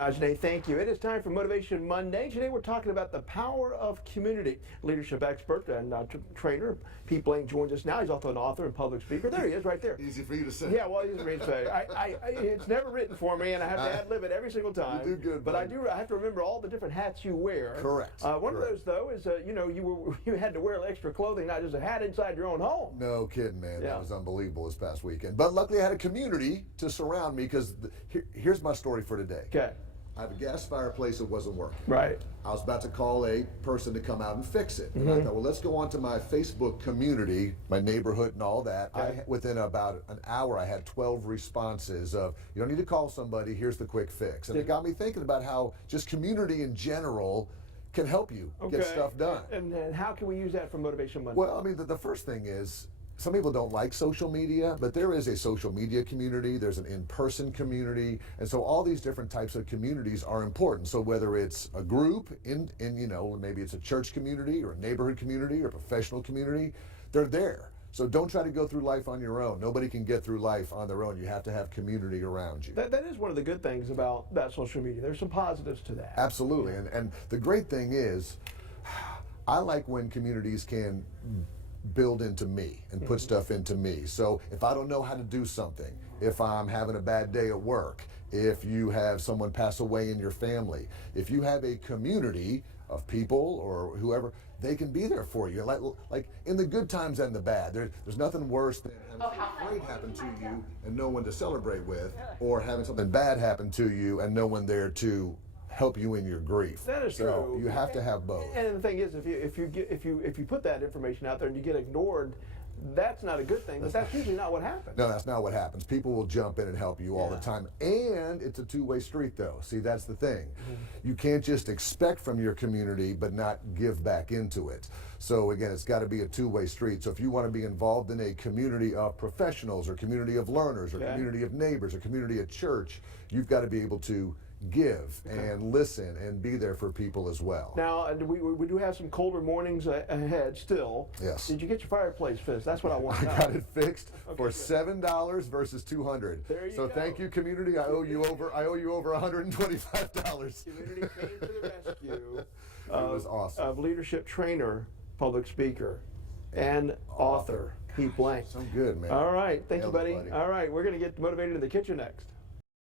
Ajay, thank you. It is time for Motivation Monday. Today we're talking about the power of community. Leadership expert and trainer Pete Blank joins us now. He's also an author and public speaker. There he is, right there. Easy for you to say. Yeah, well, easy for me to say. It's never written for me, and I have to ad-lib it every single time. You do good, but I have to remember all the different hats you wear. Correct. One of those, though, is you had to wear extra clothing, not just a hat inside your own home. No kidding, man. Yeah. That was unbelievable this past weekend. But luckily I had a community to surround me because here's my story for today. Okay. I have a gas fireplace that wasn't working. Right. I was about to call a person to come out and fix it. And I thought, well, let's go on to my Facebook community, my neighborhood and all that. Okay. Within about an hour, I had 12 responses of, you don't need to call somebody, here's the quick fix. And it got me thinking about how just community in general can help you get stuff done. And how can we use that for Motivation Monday? Well, I mean, the first thing is, some people don't like social media, but there is a social media community, there's an in-person community, and so all these different types of communities are important. So whether it's a group maybe it's a church community or a neighborhood community or a professional community, they're there. So don't try to go through life on your own. Nobody can get through life on their own. You have to have community around you. That is one of the good things about that social media. There's some positives to that. Absolutely, and the great thing is, I like when communities can build into me and put stuff into me. So if I don't know how to do something, if I'm having a bad day at work, if you have someone pass away in your family, if you have a community of people or whoever, they can be there for you. Like in the good times and the bad. There's nothing worse than having something great happen to you and no one to celebrate with, or having something bad happen to you and no one there to help you in your grief. That is so true. You have to have both. And the thing is, if you put that information out there and you get ignored, that's not a good thing. But that's usually not what happens. No, that's not what happens. People will jump in and help you all the time. And it's a two-way street, though. See, that's the thing. You can't just expect from your community but not give back into it. So again, it's got to be a two-way street. So if you want to be involved in a community of professionals or community of learners or community of neighbors or community at church, you've got to be able to give and listen and be there for people as well. Now, we do have some colder mornings ahead still. Yes. Did you get your fireplace fixed? That's what I want to know. I got it fixed for $7 versus $200. There you so go. Thank you, community. I owe you over $125. Community came to the rescue. It was awesome. Of leadership trainer, public speaker, and author Pete Blank. So good, man. All right, thank you, buddy. Buddy. All right, we're going to get motivated in the kitchen next.